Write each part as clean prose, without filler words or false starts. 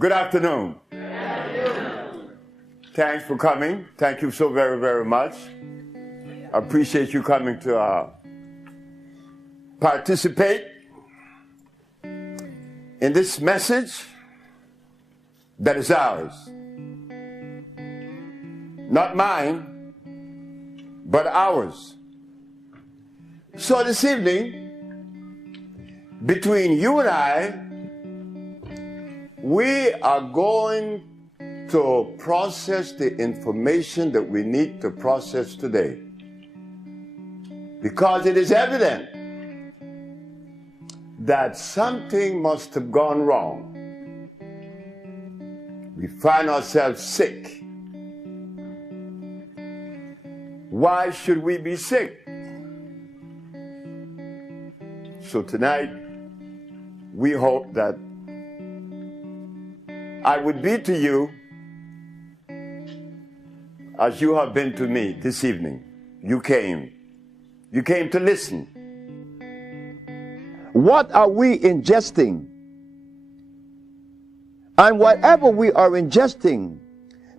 Good afternoon. Thanks for coming. Thank you so very, very much. I appreciate you coming to participate in this message that is ours. Not mine, but ours. So this evening, between you and I, we are going to process the information that we need to process today. Because it is evident that something must have gone wrong. We find ourselves sick. Why should we be sick? So tonight, we hope that I would be to you as you have been to me this evening. You came to listen. What are we ingesting? And whatever we are ingesting,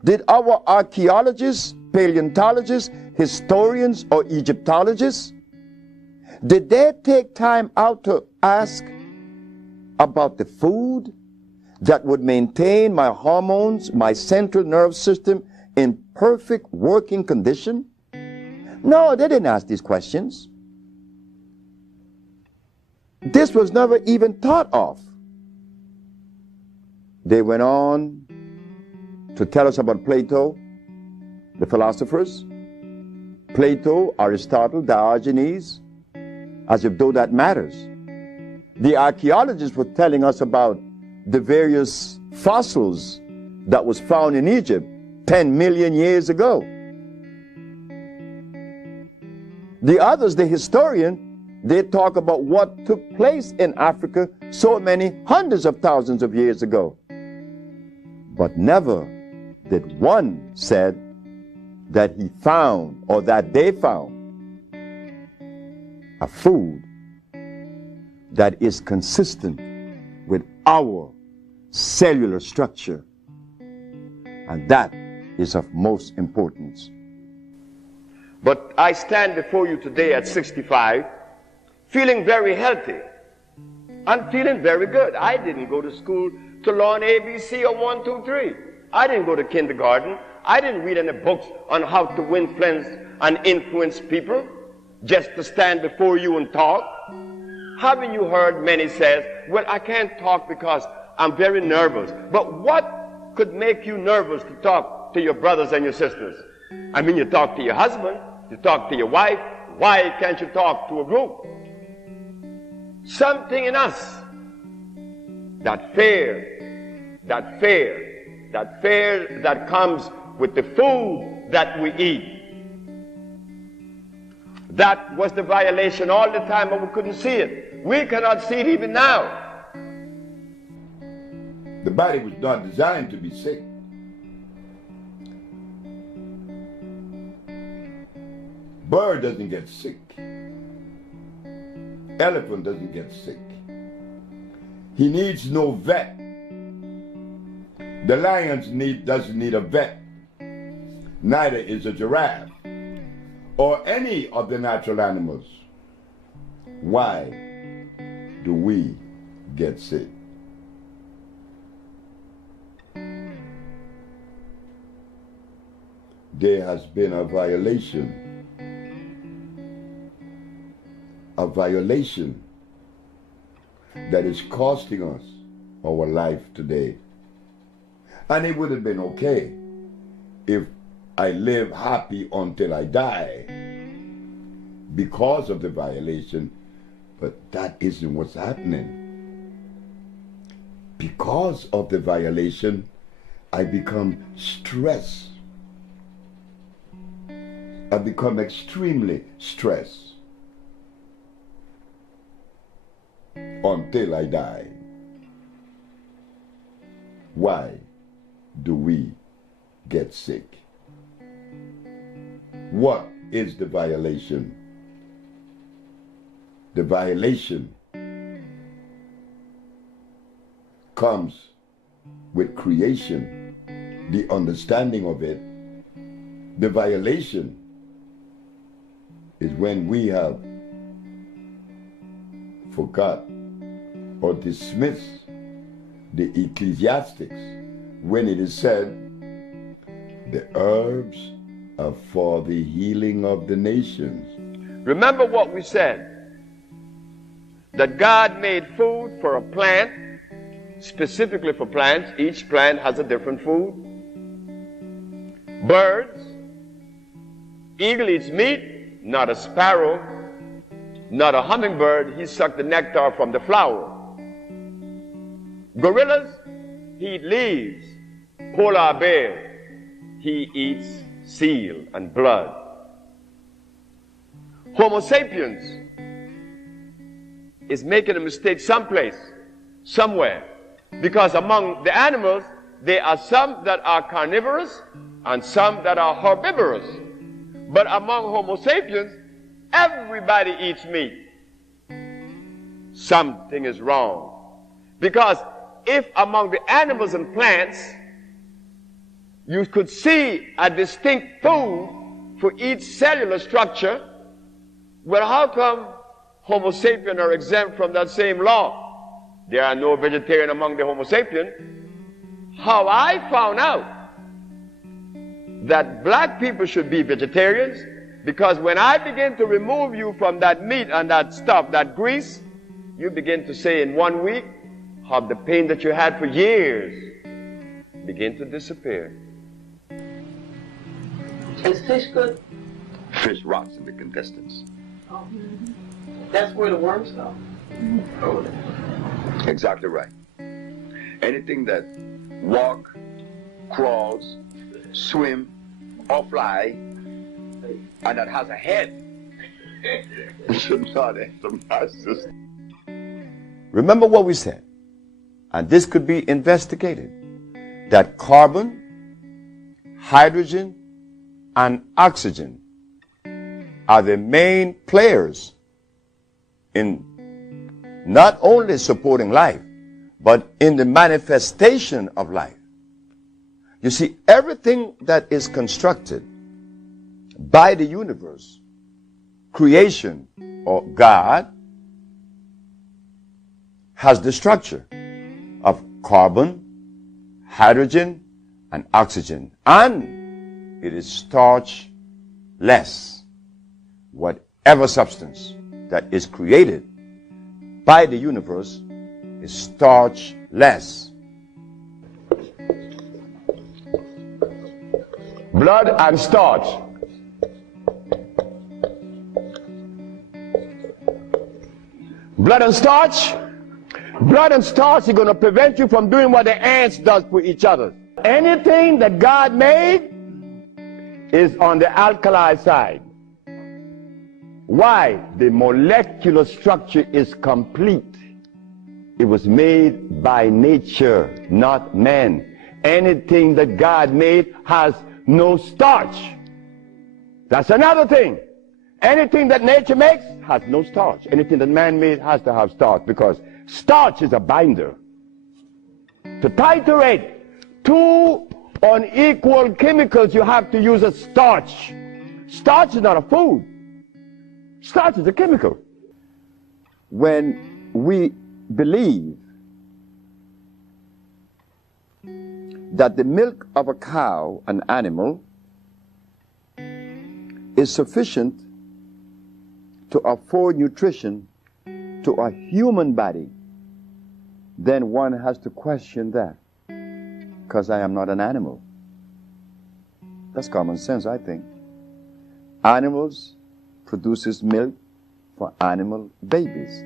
did our archaeologists, paleontologists, historians, or Egyptologists, did they take time out to ask about the food that would maintain my hormones, my central nervous system in perfect working condition? No, they didn't ask these questions. This was never even thought of. They went on to tell us about Plato, the philosophers. Plato, Aristotle, Diogenes, as if though that matters. The archaeologists were telling us about the various fossils that was found in Egypt 10 million years ago. The others, the historian, they talk about what took place in Africa so many hundreds of thousands of years ago. But never did one said that he found or that they found a food that is consistent with our cellular structure. And that is of most importance. But I stand before you today at 65, feeling very healthy. I'm feeling very good. I didn't go to school to learn ABC or 1, 2, 3. I didn't go to kindergarten. I didn't read any books on how to influence and influence people just to stand before you and talk. Haven't you heard many says, well, I can't talk because I'm very nervous. But what could make you nervous to talk to your brothers and your sisters? I mean, you talk to your husband, you talk to your wife. Why can't you talk to a group? Something in us, that fear that comes with the food that we eat. That was the violation all the time, but we couldn't see it. We cannot see it even now. The body was not designed to be sick. Bird doesn't get sick. Elephant doesn't get sick. He needs no vet. The lion doesn't need a vet. Neither is a giraffe or any of the natural animals. Why do we get sick? There has been a violation that is costing us our life today. And it would have been okay if I live happy until I die because of the violation, but that isn't what's happening. Because of the violation, I become stressed. I become extremely stressed until I die. Why do we get sick? What is the violation? The violation comes with creation, the understanding of it. The violation is when we have forgot or dismissed the ecclesiastics when it is said, the herbs are for the healing of the nations. Remember what we said, that God made food for a plant, specifically for plants. Each plant has a different food. Birds, eagle eats meat, not a sparrow, not a hummingbird. He sucked the nectar from the flower. Gorillas, he eat leaves. Polar bear, he eats seal and blood. Homo sapiens is making a mistake someplace, somewhere, because among the animals, there are some that are carnivorous and some that are herbivorous. But among Homo sapiens, everybody eats meat. Something is wrong. Because if among the animals and plants, you could see a distinct food for each cellular structure, well, how come Homo sapiens are exempt from that same law? There are no vegetarian among the Homo sapiens. How I found out that black people should be vegetarians, because when I begin to remove you from that meat and that stuff, that grease, you begin to say in 1 week, how the pain that you had for years begin to disappear. Is fish good? Fish rots in the intestines. Oh. That's where the worms go. Oh, exactly right. Anything that walk, crawls, swim, or fly, and that has a head should not enter my system. Remember what we said, and this could be investigated, that carbon, hydrogen, and oxygen are the main players in not only supporting life, but in the manifestation of life. You see, everything that is constructed by the universe, creation, or God, has the structure of carbon, hydrogen, and oxygen. And it is starch-less. Whatever substance that is created by the universe is starch-less. Blood and starch. Blood and starch? Blood and starch is going to prevent you from doing what the ants does for each other. Anything that God made is on the alkali side. Why? The molecular structure is complete. It was made by nature, not man. Anything that God made has no starch. That's another thing. Anything that nature makes has no starch. Anything that man made has to have starch, because starch is a binder. To titrate two unequal chemicals, you have to use a starch. Starch is not a food. Starch is a chemical. When we believe that the milk of a cow, an animal, is sufficient to afford nutrition to a human body, then one has to question that, because I am not an animal. That's common sense, I think. Animals produces milk for animal babies.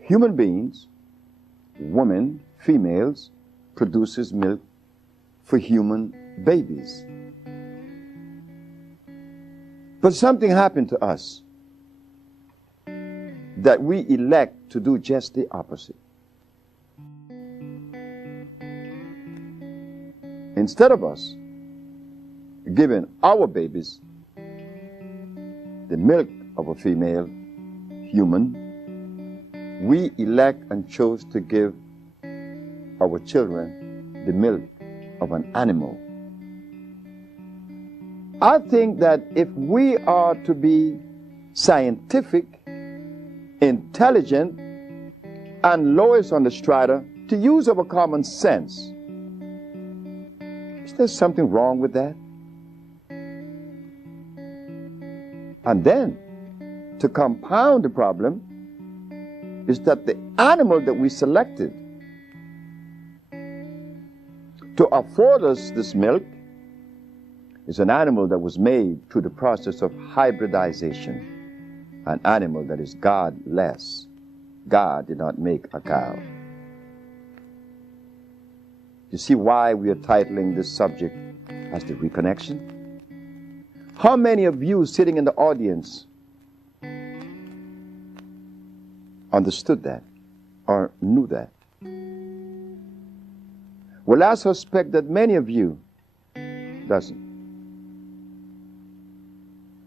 Human beings, women, females, produces milk for human babies. But something happened to us that we elect to do just the opposite. Instead of us giving our babies the milk of a female human, we elect and chose to give our children the milk of an animal. I think that if we are to be scientific, intelligent, and lowest on the strata, to use our common sense, is there something wrong with that? And then, to compound the problem, is that the animal that we selected to afford us this milk is an animal that was made through the process of hybridization, an animal that is godless. God did not make a cow. You see why we are titling this subject as the reconnection? How many of you sitting in the audience understood that or knew that? Well, I suspect that many of you doesn't.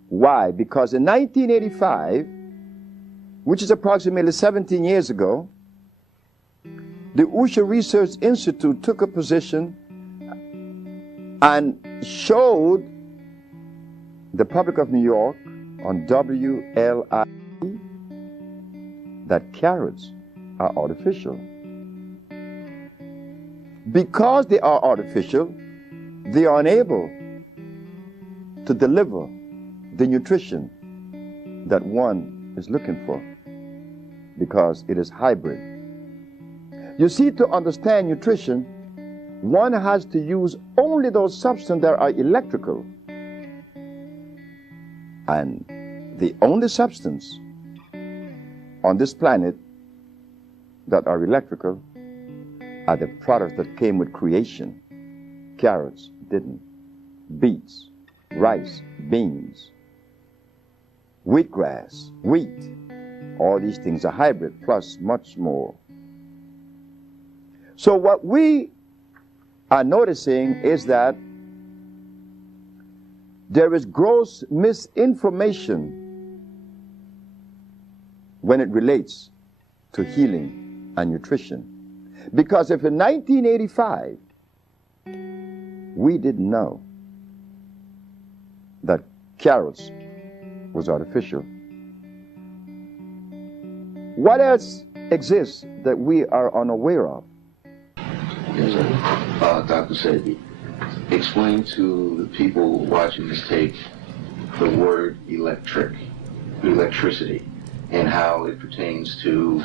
Why? Because in 1985, which is approximately 17 years ago, the Usha Research Institute took a position and showed the public of New York on WLI that carrots are artificial. Because they are artificial, they are unable to deliver the nutrition that one is looking for, because it is hybrid. You see, to understand nutrition, one has to use only those substances that are electrical. And the only substance on this planet that are electrical are the products that came with creation. Carrots didn't. Beets, rice, beans, wheatgrass, wheat. All these things are hybrid, plus much more. So what we are noticing is that there is gross misinformation when it relates to healing and nutrition. Because if in 1985 we didn't know that carrots was artificial, what else exists that we are unaware of? Yes, sir. Dr. Sebi, explain to the people watching this tape the word electricity, and how it pertains to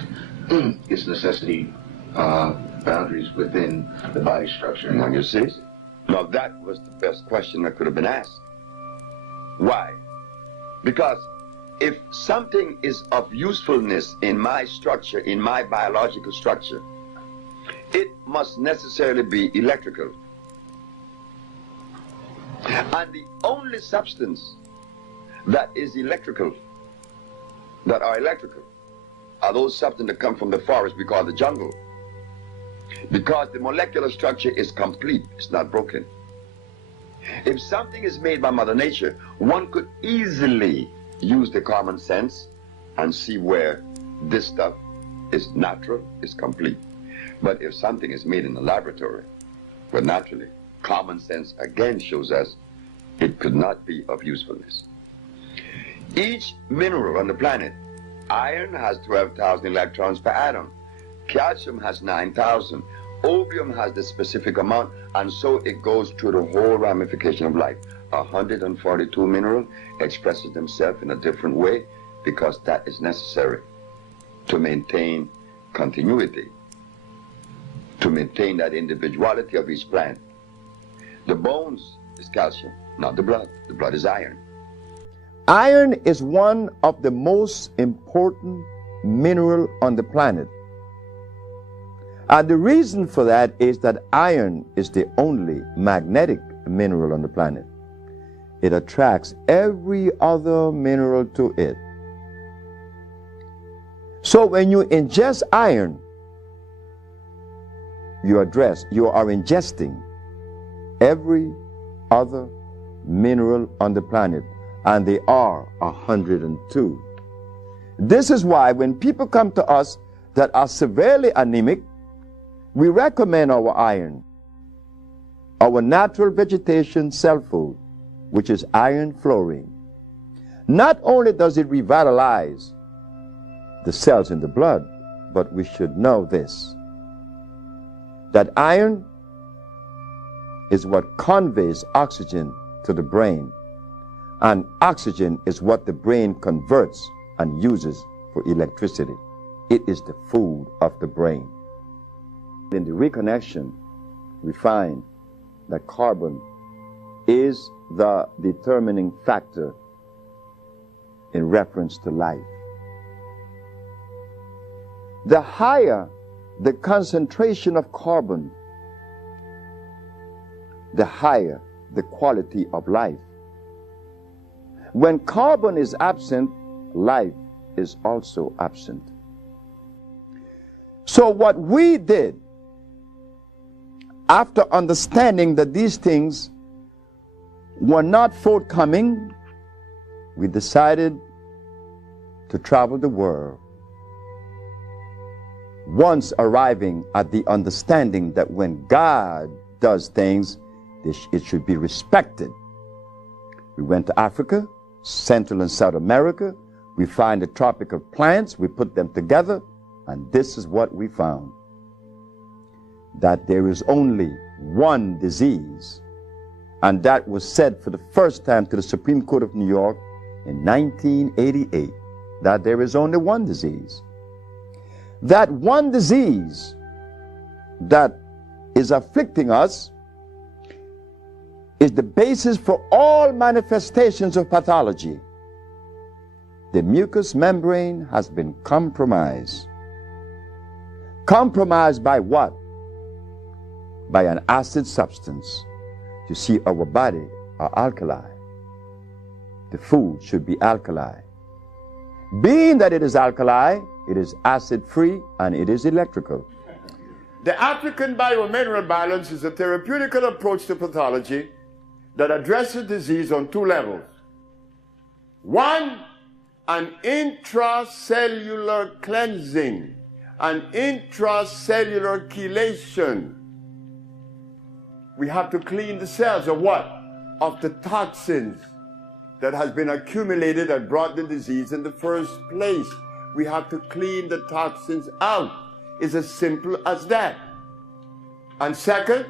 its necessity boundaries within the body structure. Now, you see? Now, that was the best question that could have been asked. Why? Because if something is of usefulness in my structure, in my biological structure, it must necessarily be electrical. And the only substance that is electrical, that are electrical, are those substances that come from the forest we call the jungle. Because the molecular structure is complete, it's not broken. If something is made by Mother Nature, one could easily use the common sense and see where this stuff is natural, is complete. But if something is made in the laboratory, well, naturally, common sense again shows us it could not be of usefulness. Each mineral on the planet, iron has 12,000 electrons per atom, calcium has 9,000, opium has the specific amount, and so it goes through the whole ramification of life. 142 minerals expresses themselves in a different way because that is necessary to maintain continuity, to maintain that individuality of each plant. The bones is calcium, not the blood. The blood is iron. Iron is one of the most important mineral on the planet. And the reason for that is that iron is the only magnetic mineral on the planet. It attracts every other mineral to it. So when you ingest iron, you are ingesting every other mineral on the planet, and they are 102. This is why when people come to us that are severely anemic, We recommend our iron, our natural vegetation cell food, which is iron fluorine. Not only does it revitalize the cells in the blood, but we should know this, that iron is what conveys oxygen to the brain, and oxygen is what the brain converts and uses for electricity. It is the food of the brain. In the reconnection, we find that carbon is the determining factor in reference to life. The higher the concentration of carbon, the higher the quality of life. When carbon is absent, life is also absent. So what we did, after understanding that these things were not forthcoming, we decided to travel the world, once arriving at the understanding that when God does things, it should be respected. We went to Africa, Central and South America. We find the tropical plants, we put them together, and this is what we found: that there is only one disease. And that was said for the first time to the Supreme Court of New York in 1988, that there is only one disease. That one disease that is afflicting us is the basis for all manifestations of pathology. The mucous membrane has been compromised. Compromised by what? By an acid substance. You see, our body are alkali. The food should be alkali. Being that it is alkali, it is acid-free and it is electrical. The African biomineral balance is a therapeutical approach to pathology that addresses disease on two levels. One, an intracellular cleansing, an intracellular chelation. We have to clean the cells of what? Of the toxins that has been accumulated and brought the disease in the first place. We have to clean the toxins out. It's as simple as that. And second,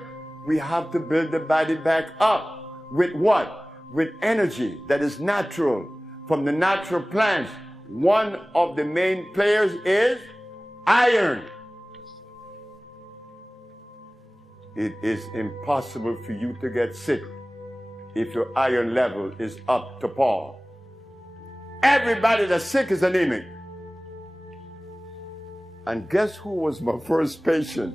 we have to build the body back up with what? With energy that is natural from the natural plants. One of the main players is iron. It is impossible for you to get sick if your iron level is up to par. Everybody that's sick is anemic. And guess who was my first patient?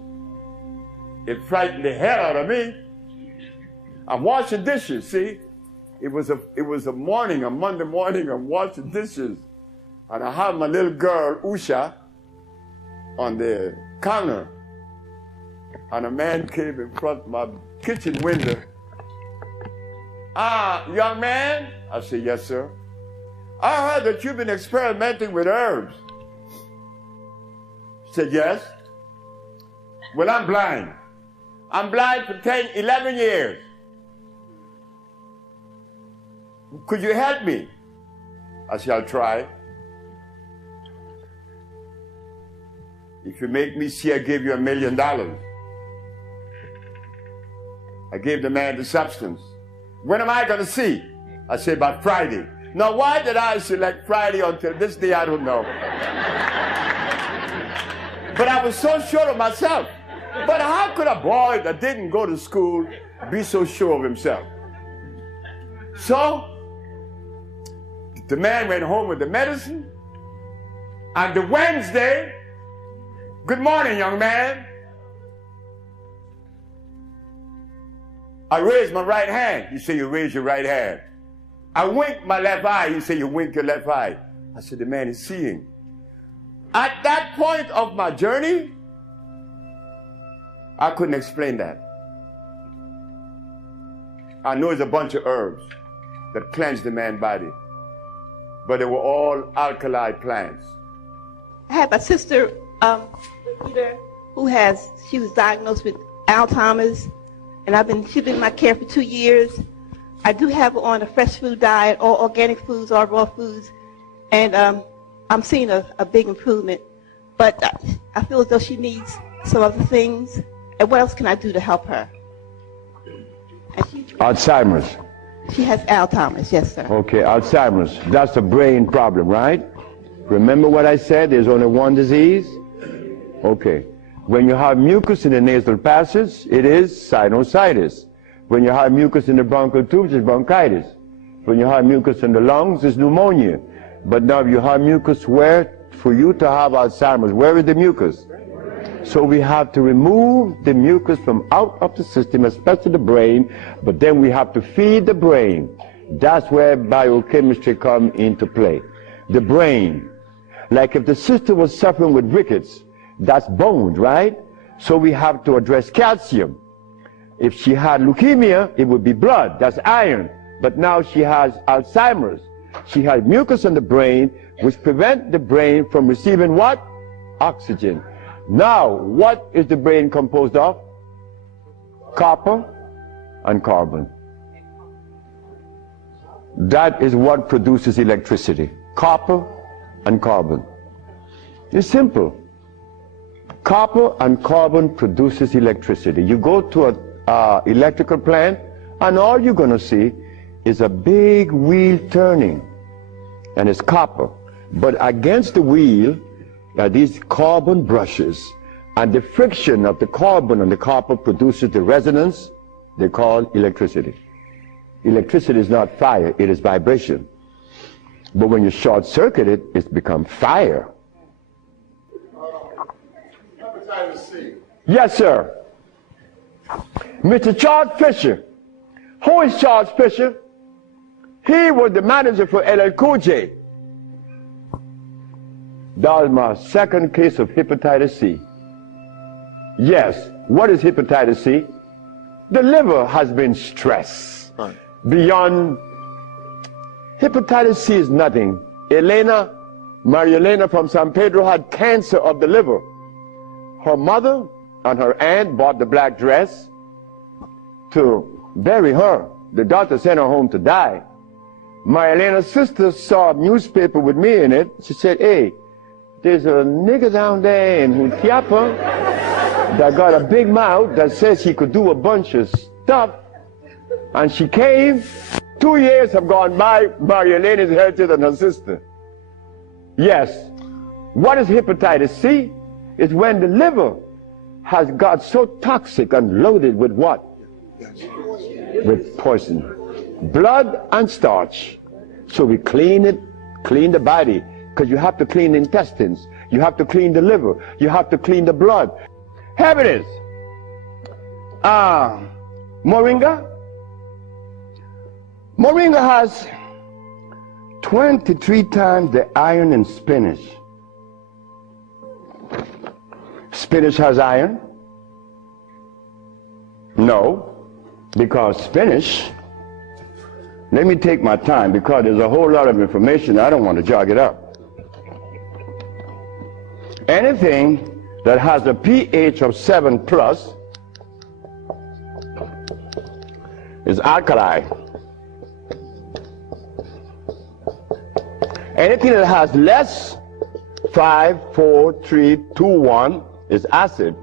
It frightened the hell out of me. I'm washing dishes, see? It was a morning, a Monday morning, I'm washing dishes. And I have my little girl, Usha, on the counter. And a man came in front of my kitchen window. Young man? I said, yes, sir. I heard that you've been experimenting with herbs. He said, yes. Well, I'm blind. I'm blind for 11 years. Could you help me? I said, I'll try. If you make me see, I give you $1 million. I gave the man the substance. When am I going to see? I said, by Friday. Now, why did I select Friday until this day? I don't know. But I was so sure of myself. But how could a boy that didn't go to school be so sure of himself? So, the man went home with the medicine. And the Wednesday, good morning, young man. I raised my right hand. You say you raise your right hand. I winked my left eye. You say you wink your left eye. I said, the man is seeing. At that point of my journey, I couldn't explain that. I know it's a bunch of herbs that cleanse the man's body, but they were all alkali plants. I have a sister, either she was diagnosed with Alzheimer's, and she's been in my care for 2 years. I do have her on a fresh food diet, all organic foods, all raw foods, and I'm seeing a big improvement. But I feel as though she needs some other things. And what else can I do to help her? Alzheimer's. She has Alzheimer's, yes, sir. Okay, Alzheimer's. That's a brain problem, right? Remember what I said? There's only one disease? Okay. When you have mucus in the nasal passage, it is sinusitis. When you have mucus in the bronchial tubes, it's bronchitis. When you have mucus in the lungs, it's pneumonia. But now you have mucus where? For you to have Alzheimer's, where is the mucus? So we have to remove the mucus from out of the system, especially the brain, but then we have to feed the brain. That's where biochemistry comes into play. The brain. Like if the sister was suffering with rickets, that's bones, right? So we have to address calcium. If she had leukemia, it would be blood, that's iron. But now she has Alzheimer's. She has mucus in the brain, which prevents the brain from receiving what? Oxygen. Now, what is the brain composed of? Copper and carbon. That is what produces electricity. Copper and carbon. It's simple. Copper and carbon produces electricity. You go to an electrical plant, and all you're going to see is a big wheel turning, and it's copper. But against the wheel are these carbon brushes, and the friction of the carbon and the copper produces the resonance they call electricity. Electricity is not fire, it is vibration. But when you short circuit it, it's become fire. Hepatitis C. Yes, sir. Mr. Charles Fisher. Who is Charles Fisher? He was the manager for LL Cool J. That was my second case of hepatitis C. Yes, what is hepatitis C? The liver has been stressed beyond. Hepatitis C is nothing. Maria Elena from San Pedro had cancer of the liver. Her mother and her aunt bought the black dress to bury her. The doctor sent her home to die. Maria Elena's sister saw a newspaper with me in it. She said, hey, there's a nigger down there in Huntiapa that got a big mouth that says he could do a bunch of stuff. And she came. 2 years have gone by. Maria Elena is healthier than her sister. Yes. What is hepatitis C? It's when the liver has got so toxic and loaded with what? With poison. Blood and starch. So we clean it, clean the body, because you have to clean the intestines, you have to clean the liver, you have to clean the blood. Here it is. Moringa. Moringa has 23 times the iron in spinach. Spinach has iron? No, because spinach, let me take my time because there's a whole lot of information. I don't want to jog it up. Anything that has a pH of 7 plus is alkali. Anything that has less 5, 4, 3, 2, 1 is acid.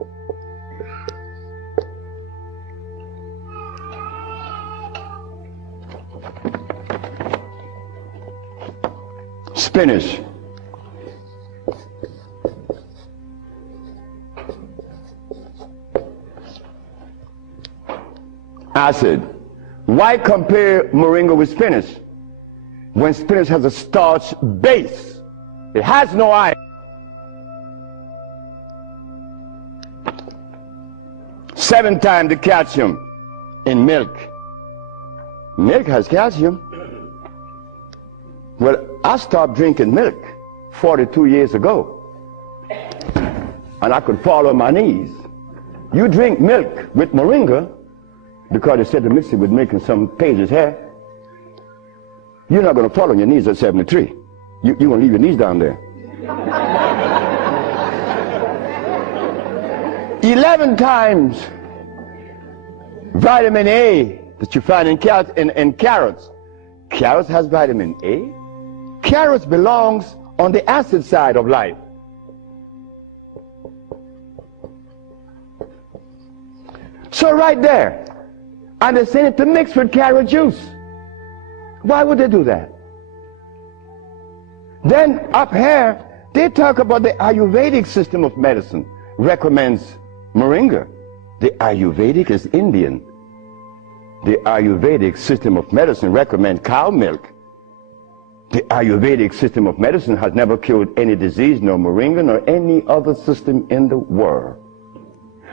Spinach. Acid. Why compare moringa with spinach? When spinach has a starch base, it has no iron. 7 times the calcium in milk. Milk has calcium. Well, I stopped drinking milk 42 years ago, and I could fall on my knees. You drink milk with moringa, because they said to mix it with milk and some pages here, you're not going to fall on your knees at 73. You're going to leave your knees down there. 11 times vitamin A that you find in carrots. Carrots has vitamin A. Carrots belongs on the acid side of life. So right there, and they send it to mix with carrot juice. Why would they do that? Then up here, they talk about the Ayurvedic system of medicine. Recommends moringa. The Ayurvedic is Indian. The Ayurvedic system of medicine recommends cow milk. The Ayurvedic system of medicine has never cured any disease, nor moringa, nor any other system in the world.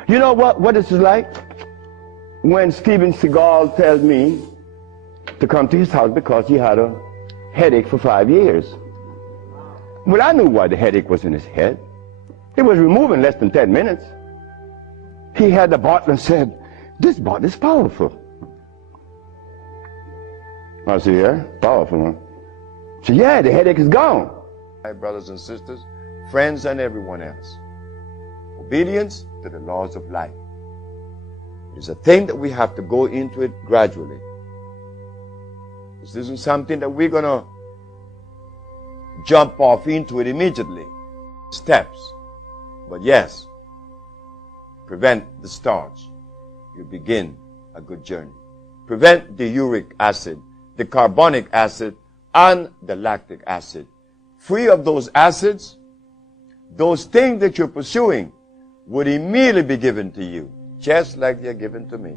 You know what this is like? When Steven Seagal tells me to come to his house because he had a headache for 5 years. Well, I knew why the headache was in his head. It was removed in less than 10 minutes. He had the bottle and said, "This bottle is powerful." I said, "Yeah, powerful, huh?" He said, "Yeah, the headache is gone." My brothers and sisters, friends and everyone else, obedience to the laws of life is a thing that we have to go into it gradually. This isn't something that we're going to jump off into it immediately. Steps. But yes, prevent the starch. You begin a good journey. Prevent the uric acid, the carbonic acid, and the lactic acid. Free of those acids, those things that you're pursuing would immediately be given to you, just like they're given to me.